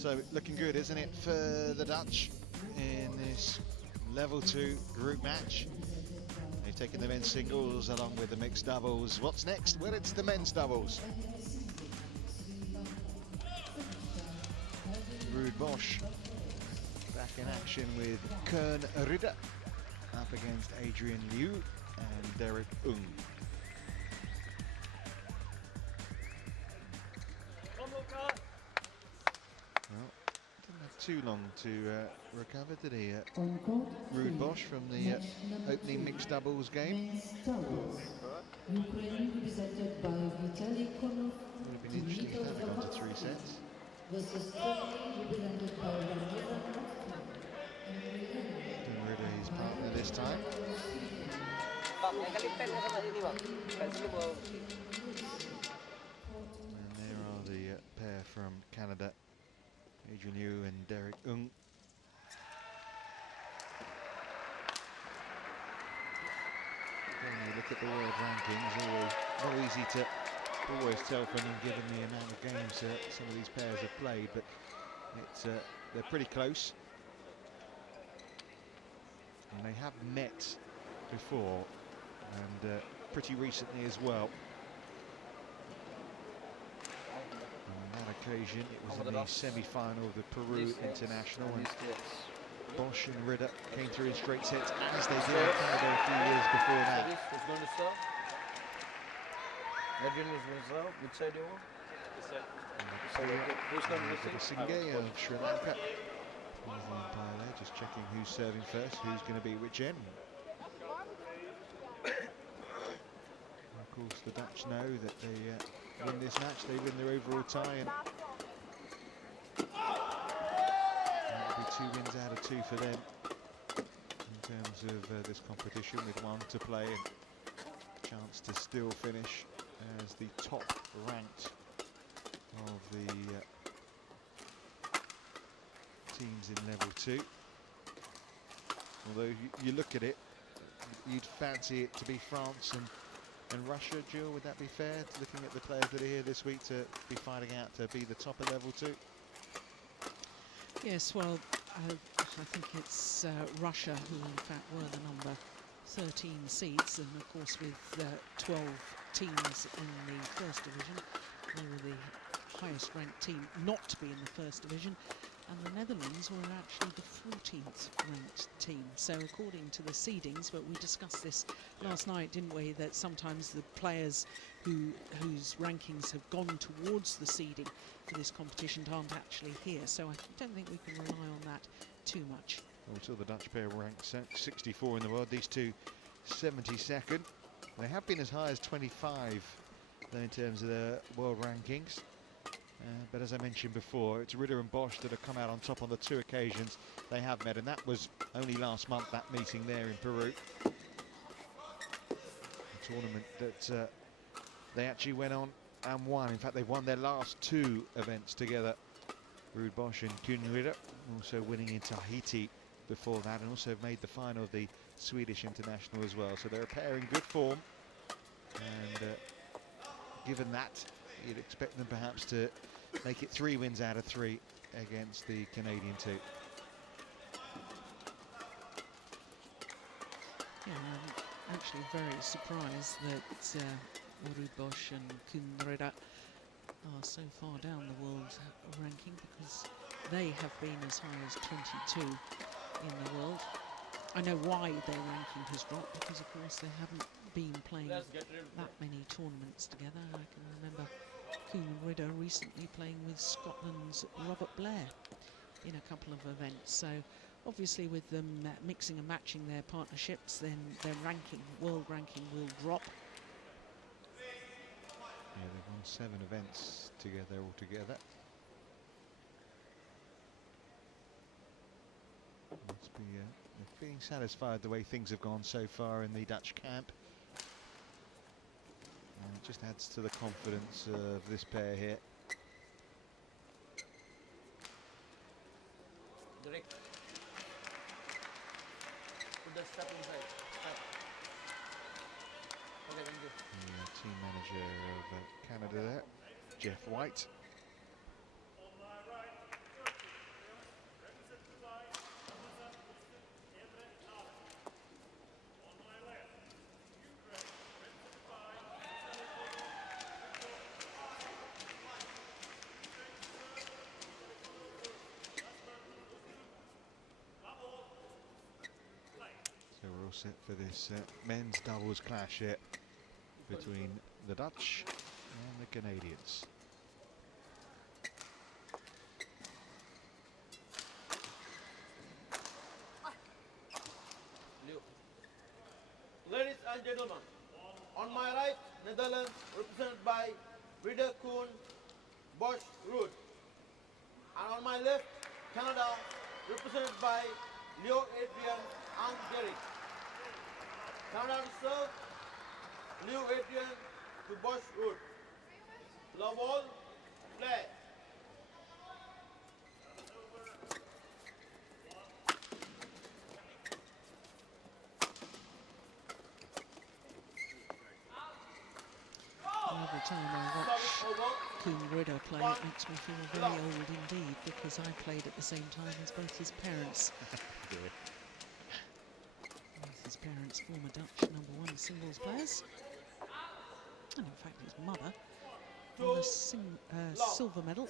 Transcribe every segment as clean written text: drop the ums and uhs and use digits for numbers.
So looking good, isn't it, for the Dutch in this level 2 group match? They've taken the men's singles along with the mixed doubles. What's next? Well, it's the men's doubles. Ruud Bosch back in action with Koen Ridder up against Adrian Liu and Derek Ung. Well, didn't have too long to recover, did he? Ruud Bosch from the opening mixed doubles game. Would have been interesting if that had gone to 3 sets. Ridder, his partner this time. And there are the pair from Canada, Adrian Liu and Derek Ung. When you look at the world rankings, always not easy to always tell from them given the amount of games some of these pairs have played, but it's they're pretty close. And they have met before, and pretty recently as well. On that occasion, it was in the semi-final of the Peru International, and Bosch and Ridder came through in straight sets, as they did in Canada a few years before that. Who's going to serve? Edwin is going to serve. Which side do you want? This side. Who's going to receive? Singh of Sri Lanka. He's the umpire there, just checking who's serving first, who's going to be which end. Of course, the Dutch know that they win this match, they win their overall tie, and that'll be 2 wins out of 2 for them in terms of this competition, with 1 to play and chance to still finish as the top ranked of the teams in level 2. Although you look at it, you'd fancy it to be France and Russia. Jill, would that be fair, looking at the players that are here this week, to be fighting out to be the top of level 2? Yes, well, I think it's Russia who in fact were the number 13 seeds, and of course with 12 teams in the first division, they were the highest ranked team not to be in the first division, and the Netherlands were actually the 14th ranked team. So according to the seedings, but we discussed this last night, didn't we, that sometimes the players whose rankings have gone towards the seeding for this competition aren't actually here. So I don't think we can rely on that too much. Well, so the Dutch pair ranked 64 in the world, these two 72nd. They have been as high as 25 though in terms of their world rankings. But as I mentioned before, it's Ridder and Bosch that have come out on top on the 2 occasions they have met, and that was only last month, that meeting there in Peru. A tournament that they actually went on and won. In fact, they've won their last 2 events together. Ruud Bosch and Koen Ridder, also winning in Tahiti before that, and also made the final of the Swedish International as well. So they're a pair in good form, and given that, you'd expect them perhaps to make it 3 wins out of 3 against the Canadian 2. Yeah, I'm actually very surprised that Ruud Bosch and Koen Ridder are so far down the world ranking, because they have been as high as 22 in the world. I know why their ranking has dropped, because of course they haven't been playing that many tournaments together. I can remember Koen Ridder recently playing with Scotland's Robert Blair in a couple of events. So obviously with them mixing and matching their partnerships, then their ranking, world ranking, will drop. Yeah, they've won 7 events together altogether. Must be being satisfied the way things have gone so far in the Dutch camp. And it just adds to the confidence of this pair here. Direct. Put the step inside. Step. Okay, thank you. The team manager of Canada there, Jeff White. draw set for this men's doubles clash here between the Dutch and the Canadians. Ladies and gentlemen, on my right, Netherlands represented by Vida Koen Bosch-Ruud. And on my left, Canada represented by Leo Adrian and Derek. Canada to serve, Leo Adrian to Bosch-Ruud. Love all, play. Every time I watch Koen Ridder play, it makes me feel very old indeed, because I played at the same time as both his parents. Both his parents, former Dutch #1 singles players. And in fact his mother won a silver medal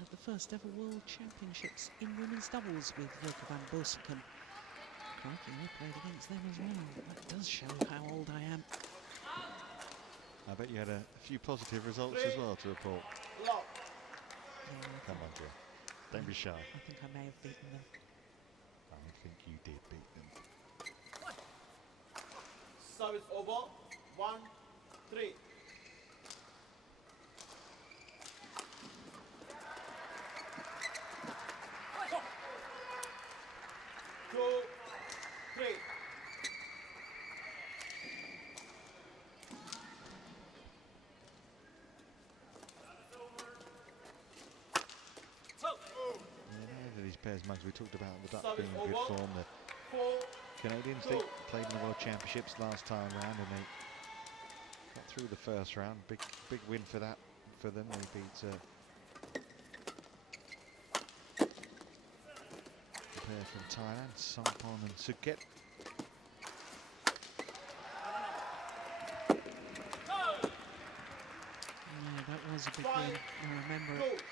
at the first ever World Championships in women's doubles with Wilke van Boosaken. Crikey, I played against them as well. That does show how old I am. I bet you had a few positive results as well to report. Yeah, Come on, Joe. Don't be shy. I think I may have beaten them. I think you did beat them. Service over, 1-3. Two, three. These pairs, Mugs, we talked about the Dutch Service being in good over. form. The 4, Canadians, they played in the World Championships last time round and they got through the first round. Big win for them. They beat the pair from Thailand, Sampon and Suket. Yeah, that was a big win. I remember it.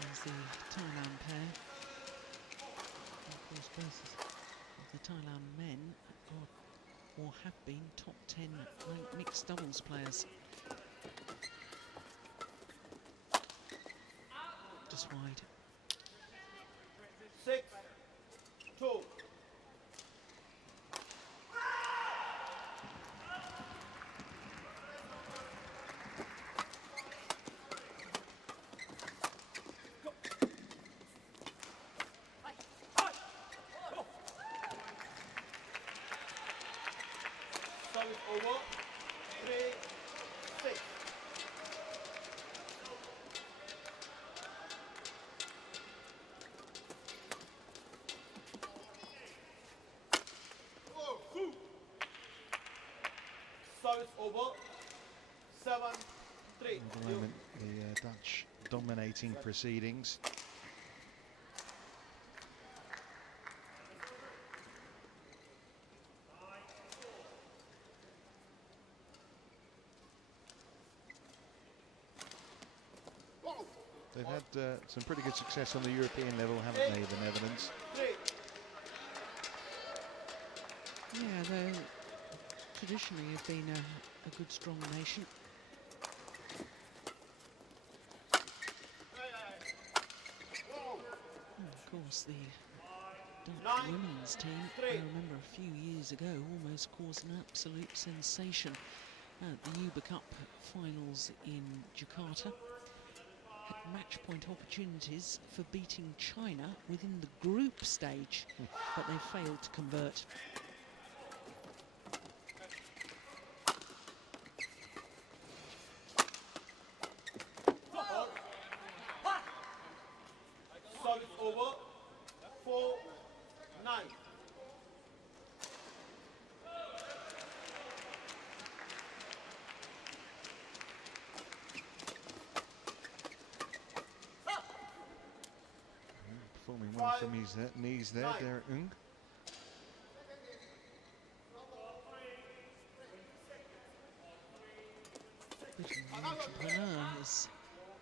There's the Thailand pair. Of course, both of the Thailand men are, or have been, top 10 ranked mixed doubles players. Just wide. 6-2. Service over, 3-6. Service over, 7-3. At the moment, the Dutch dominating proceedings. They've had some pretty good success on the European level, haven't they, the Netherlands? 3. Yeah, they traditionally have been a good, strong nation. And of course, the Dutch women's team, I remember a few years ago, almost caused an absolute sensation at the Uber Cup finals in Jakarta. Had match point opportunities for beating China within the group stage, but they failed to convert. Service over, 4-9. Performing well from his knees there, Derek Ung. Bit of an entrepreneur is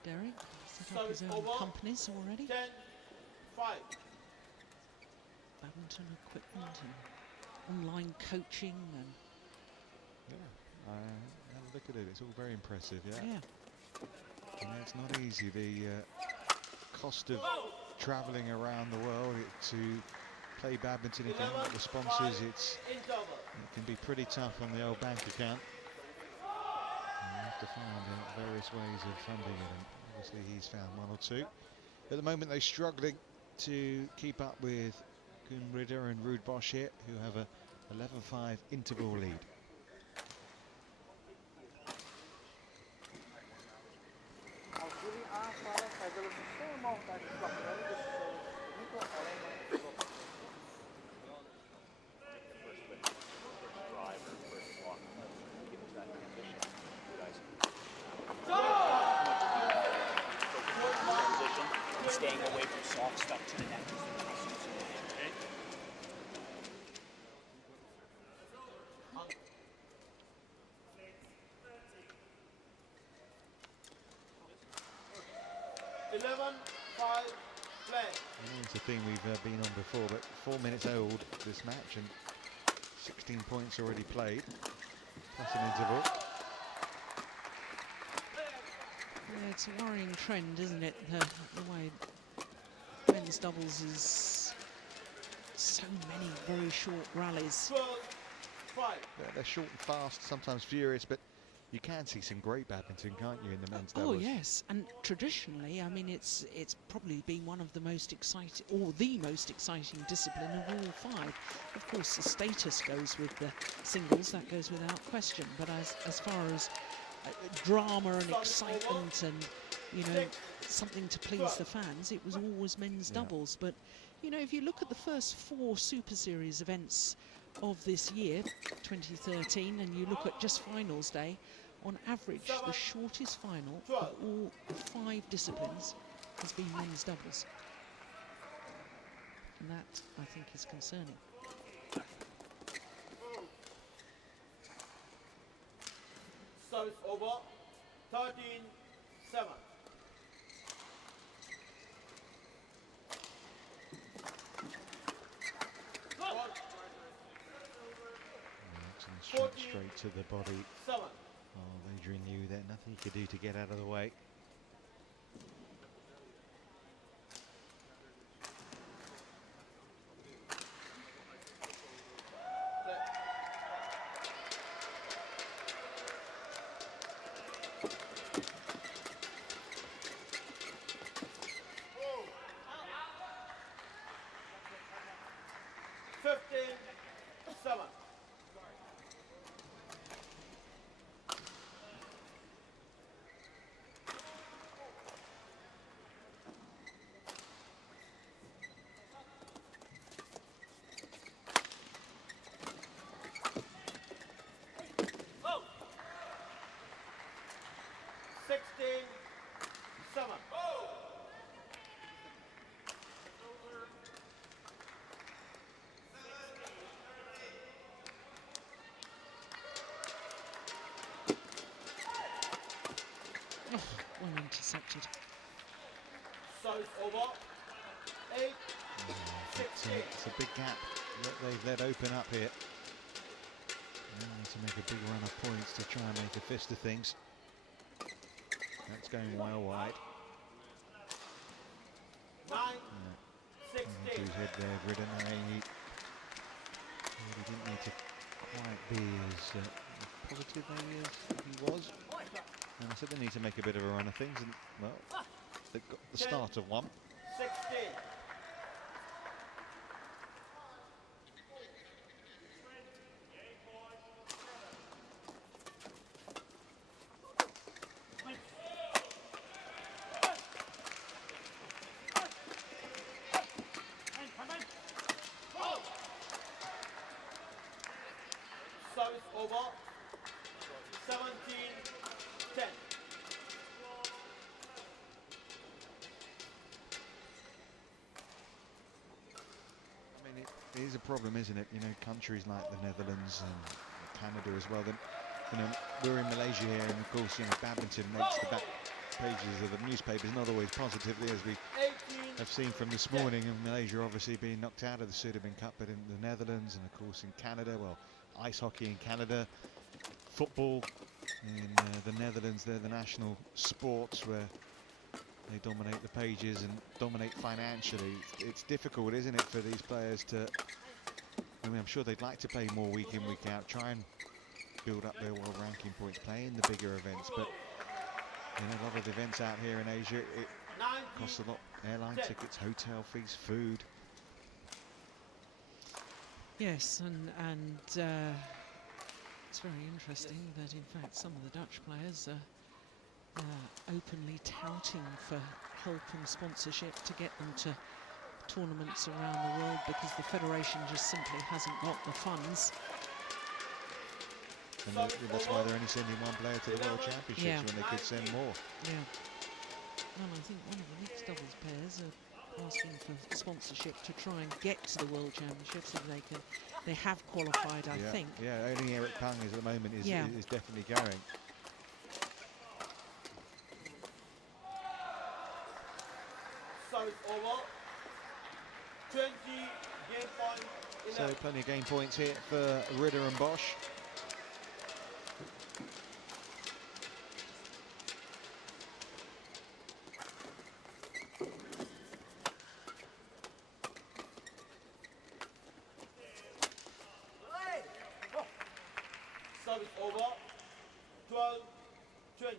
Derek. Set up his own companies already. 10-5. Badminton equipment and online coaching and Yeah, have a look at it. It's all very impressive. Yeah. yeah. You know, it's not easy. The cost of travelling around the world to play badminton, if you haven't got the sponsors, it can be pretty tough on the old bank account. You have to find various ways of funding it, and obviously he's found one or two. At the moment, they're struggling to keep up with Koen Ridder and Ruud Bosch here, who have a 11-5 interval lead. Als jullie aanvallen, zij willen zo snel mogelijk uit de slag rennen, dus niet alleen maar op de blok. Staying away from soft stuff to the net. Okay. 11-5 play. It's a thing we've been on before, but 4 minutes old this match and 16 points already played, plus an interval. Yeah, it's a worrying trend, isn't it? The way men's doubles is so many very short rallies. 12-5. They're short and fast, sometimes furious, but you can see some great badminton, can't you, in the men's Oh doubles? yes, and traditionally, I mean, it's probably been one of the most exciting, or the most exciting discipline of all five. Of course, the status goes with the singles, that goes without question. But as far as drama and excitement and, you know, something to please the fans, it was always men's doubles. But, you know, if you look at the first 4 Super Series events of this year, 2013, and you look at just finals day, on average, the shortest final of all the 5 disciplines has been men's doubles. And that, I think, is concerning. Service over. 13-7. Straight to the body. 7. Oh, Adrian knew that nothing he could do to get out of the way. Well intercepted. Service over. 8. It's a big gap that they've let open up here. They need to make a big run of points to try and make a fist of things. That's going well wide. 9. 16. To his head there, Ridder. He didn't need to quite be as positive maybe as he was. And I said they need to make a bit of a run of things, and well, they've got the start of one. 16. Service over. 17-10. I mean, it is a problem, isn't it? You know, countries like the Netherlands and Canada as well. Then, you know, we're in Malaysia here, and of course, you know, badminton makes the back pages of the newspapers not always positively, as we have seen from this morning, and Malaysia obviously being knocked out of the Sudirman Cup, but in the Netherlands and of course in Canada, well, ice hockey in Canada, football in the Netherlands, they're the national sports where they dominate the pages and dominate financially. It's difficult, isn't it, for these players to, I mean, I'm sure they'd like to play more week in, week out, try and build up their world ranking points, play in the bigger events, but you know, a lot of the events out here in Asia, it costs a lot. Airline tickets, hotel fees, food. Yes, and it's very interesting that in fact some of the Dutch players are openly touting for help and sponsorship to get them to tournaments around the world, because the federation just simply hasn't got the funds. And that's why they're only sending one player to the World Championships when they could send more. Yeah. Well, I think one of the mixed doubles pairs are asking for sponsorship to try and get to the World Championships if they can. They have qualified, I think. Yeah, only Eric Pang is at the moment is definitely going. Service over. 20 game points. So plenty of game points here for Ridder and Bosch. Service over. 12-20.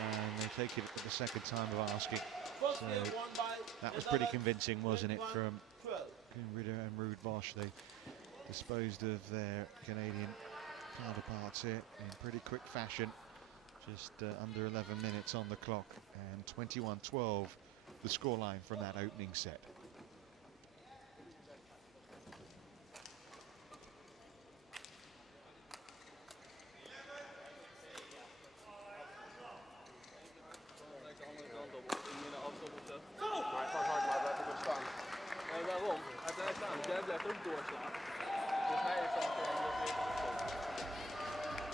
And they take it for the second time of asking. First So game won by that was pretty Netherlands, convincing, wasn't it, from 21-12. Ridder and Ruud Bosch. They disposed of their Canadian counterparts here in pretty quick fashion. Just under 11 minutes on the clock, and 21-12 the scoreline from that opening set. Nee, waarom? Hij blijft staan, dus jij blijft ook doorslaan. Dus hij heeft dan gewoon dat weer afgelopen.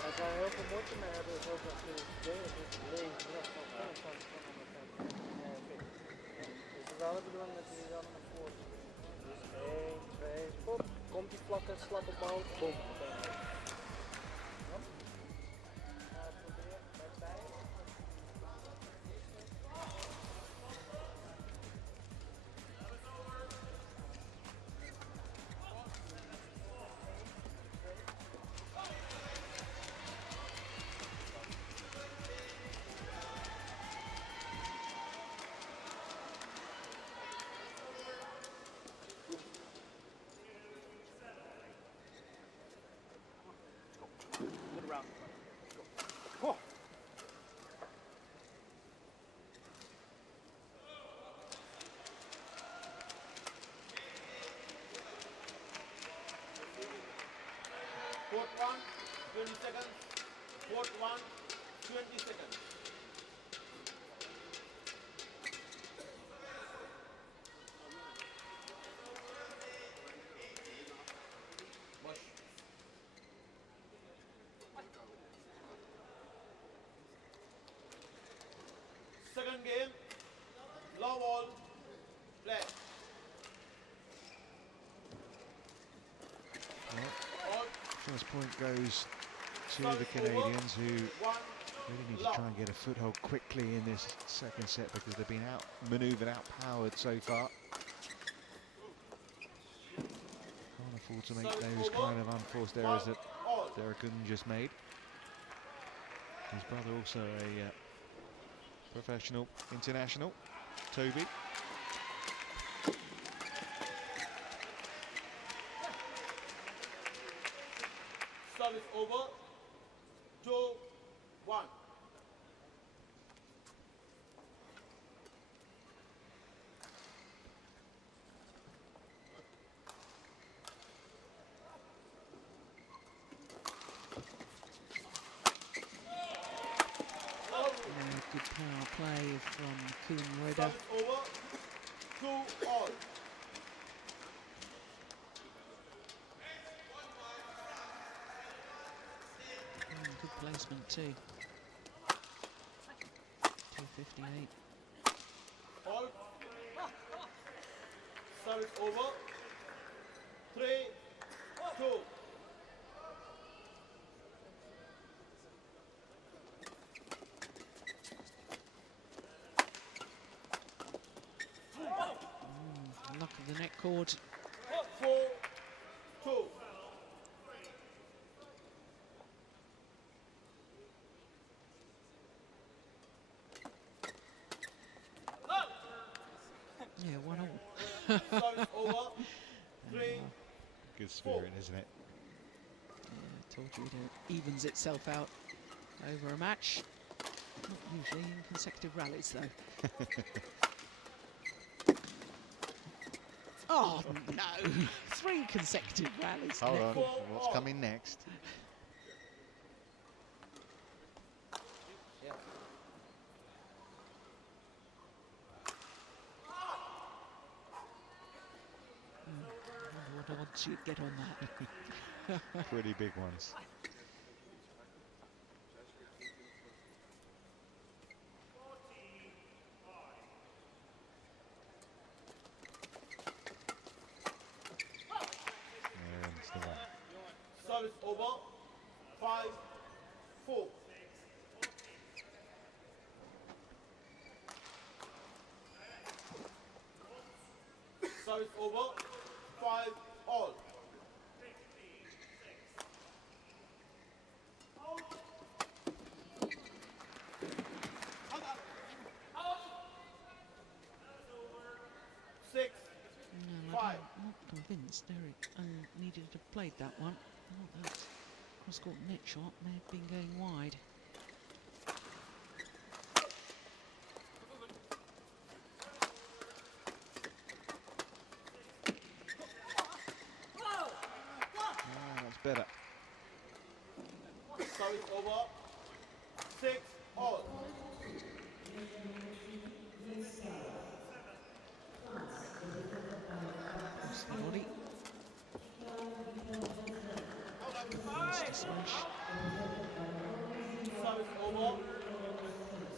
Hij zou heel veel moeite mee hebben, zoals dat ze verdedigen, leven, dat van de Dus wel de bedoeling dat hij dan naar voren springt. Dus 1, 2, pop, komt die vlakke slappe bal, bom. Good round. Fourth one, 20 seconds. Fourth one, 20 seconds. Bosch. Second game, low ball, play. All First point goes to the Canadians, who really need to try and get a foothold quickly in this second set, because they've been outmaneuvered, outpowered so far. Can't afford to make those kind of unforced errors that Derek Gunn just made. His brother also a professional international, Toby. service over. 2-1. Good power play from Koen Ridder. Service over. 2-all. replacement too. 258. All. Service over. 3-2. Luck of the net cord. 4-2. Yeah, 1-all. Service over. 3. Good spirit, isn't it? Yeah, told you it evens itself out over a match. Not usually in consecutive rallies, though. Oh, no. 3 consecutive rallies. Hold on, Neville. what's coming next? What odds you'd get on that. Pretty big ones. And it's the one. Service over. 5-4. Service over. 5-all. Six. No, I'm not convinced Derek needed to have played that one. Oh, that cross-court net shot may have been going wide. That's better. Service over. 6-all. Across the body. Nice to smash. Service over.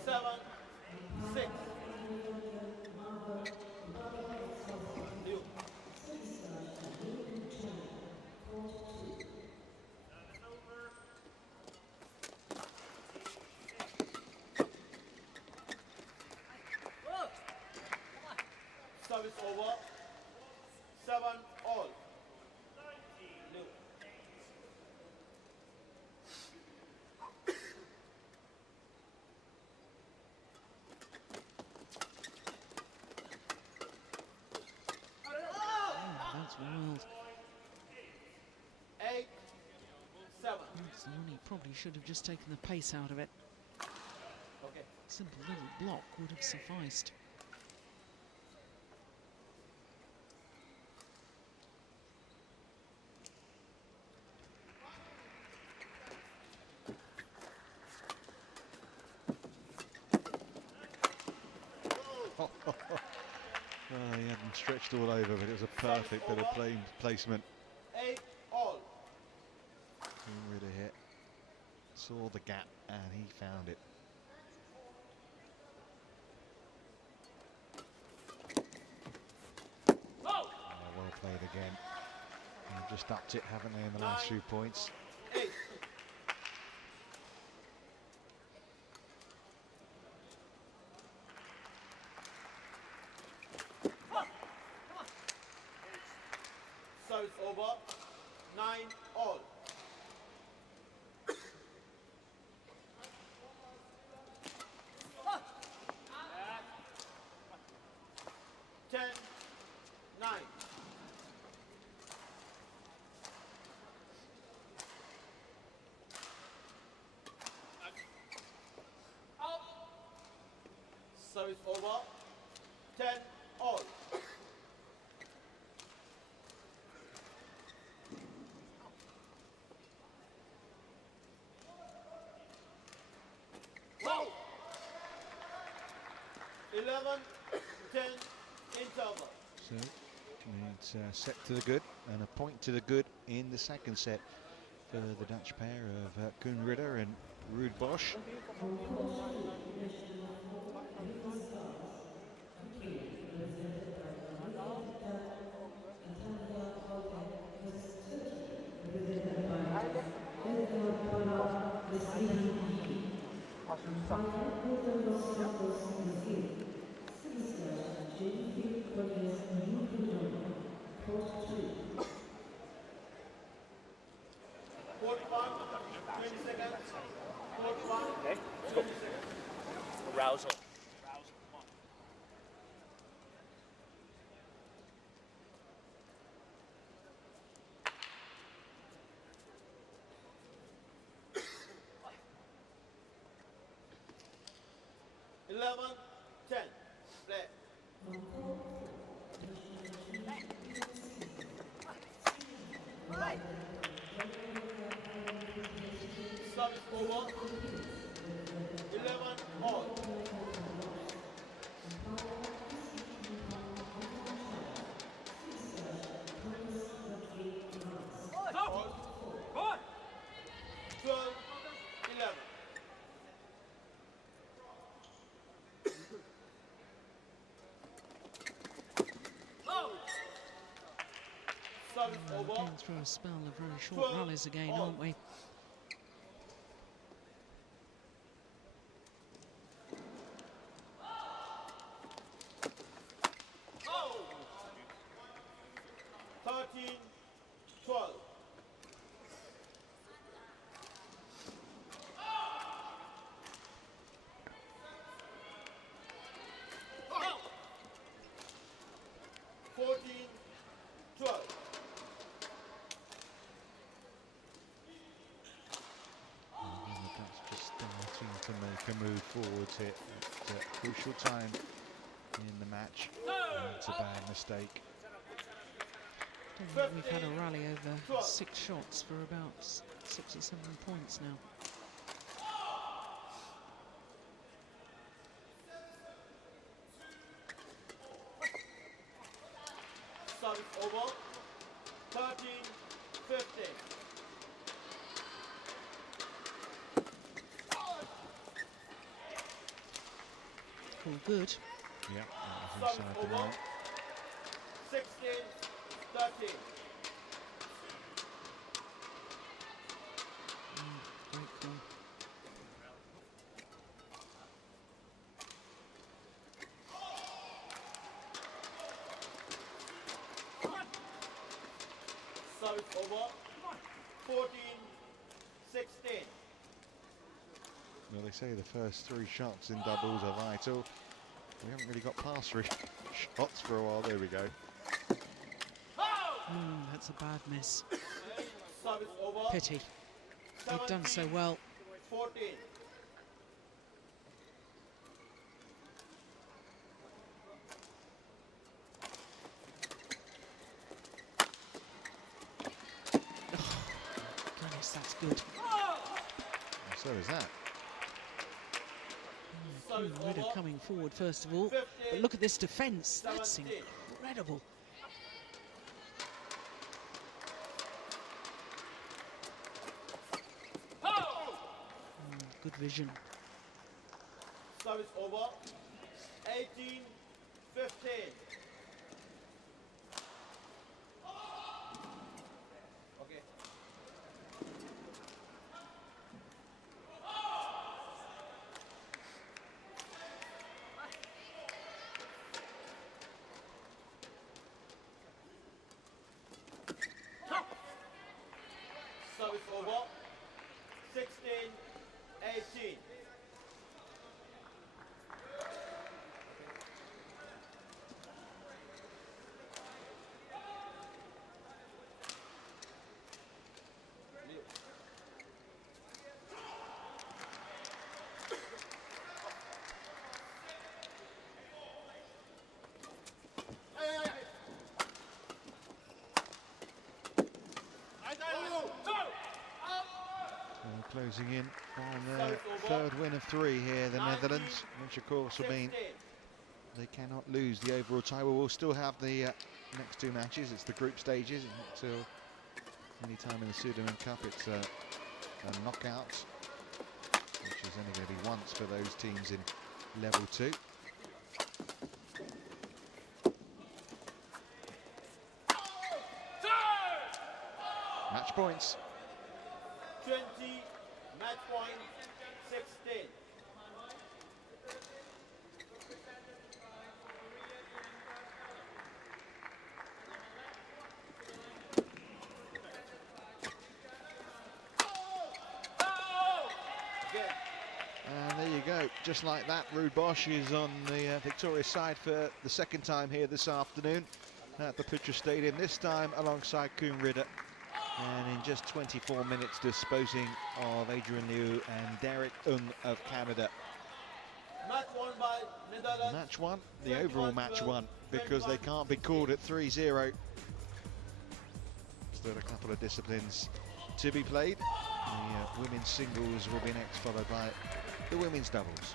7-6. New. Service over. 7-all. New. That's wild. 8-7. That's the one he probably should have just taken the pace out of it. Okay. Simple little block would have sufficed. Oh, he had them stretched all over, but it was a perfect bit of placement. 8-all. Rid of hit. Saw the gap and he found it. Oh, well played again. They've just upped it, haven't they, in the last few points? 8. Service over. 9-all. Ten, 9. Service over. 10-all. Wow. 11-10 interval. So it's set to the good and a point to the good in the second set for the Dutch pair of Koen Ridder and Ruud Bosch. Court 1, 20 seconds. Court 1, Okay, let's go. 20 seconds. Arousal. 11, 10. Play. Service over. 11 all. All. 12, 11. Service over. Going through a spell of very short rallies again, aren't we? Oh. 13, 12. Oh. 14, 12. That's just starting to make a move forwards here at a crucial time in the match. It's a bad mistake. Don't think we've had a rally over 6 shots for about 6 or 7 points now. Service over. 13, 15. All good. Yeah, that was Service inside the over. line. 16, 13. Great call. Service over. 14, 16. Well, they say the first 3 shots in doubles are vital. We haven't really got past 3 shots for a while. There we go. That's a bad miss. Service over. Pity. They've done so well. 14. Goodness, that's good. And so is that. Service Rid over. of coming forward first of all. But look at this defence. That's incredible. Good vision. Service over. 18, 15. Okay. Service over. 16, 18. Closing in on their 3rd win of 3 here, the Netherlands, which of course will mean they cannot lose the overall title. We'll still have the next 2 matches. It's the group stages until any time in the Sudirman Cup. It's a knockout There's only going to be once for those teams in level 2. Match points. 20, match point 16. And there you go, just like that, Ruud Bosch is on the victorious side for the second time here this afternoon at the Putra Stadium, this time alongside Koen Ridder. And in just 24 minutes disposing of Adrian Liu and Derek Ung of Canada. Match won by Netherlands. Match one, the overall match one, because they can't be called at 3-0. Still a couple of disciplines to be played. The women's singles will be next, followed by the women's doubles.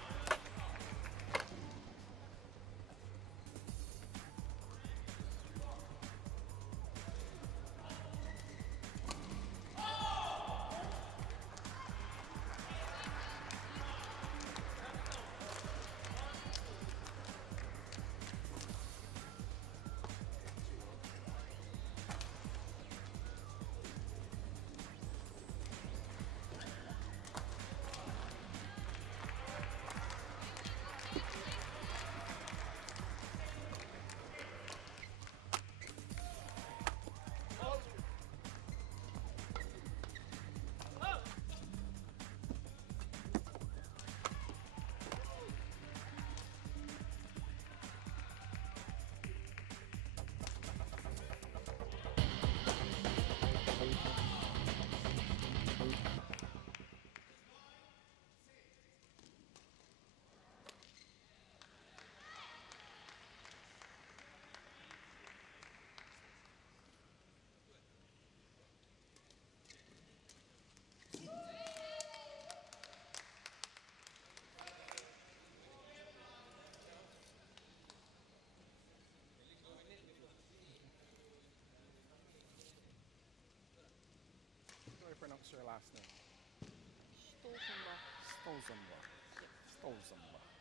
How do I pronounce your last name? Stolzenbach. Stolzenbach. Stolzenbach.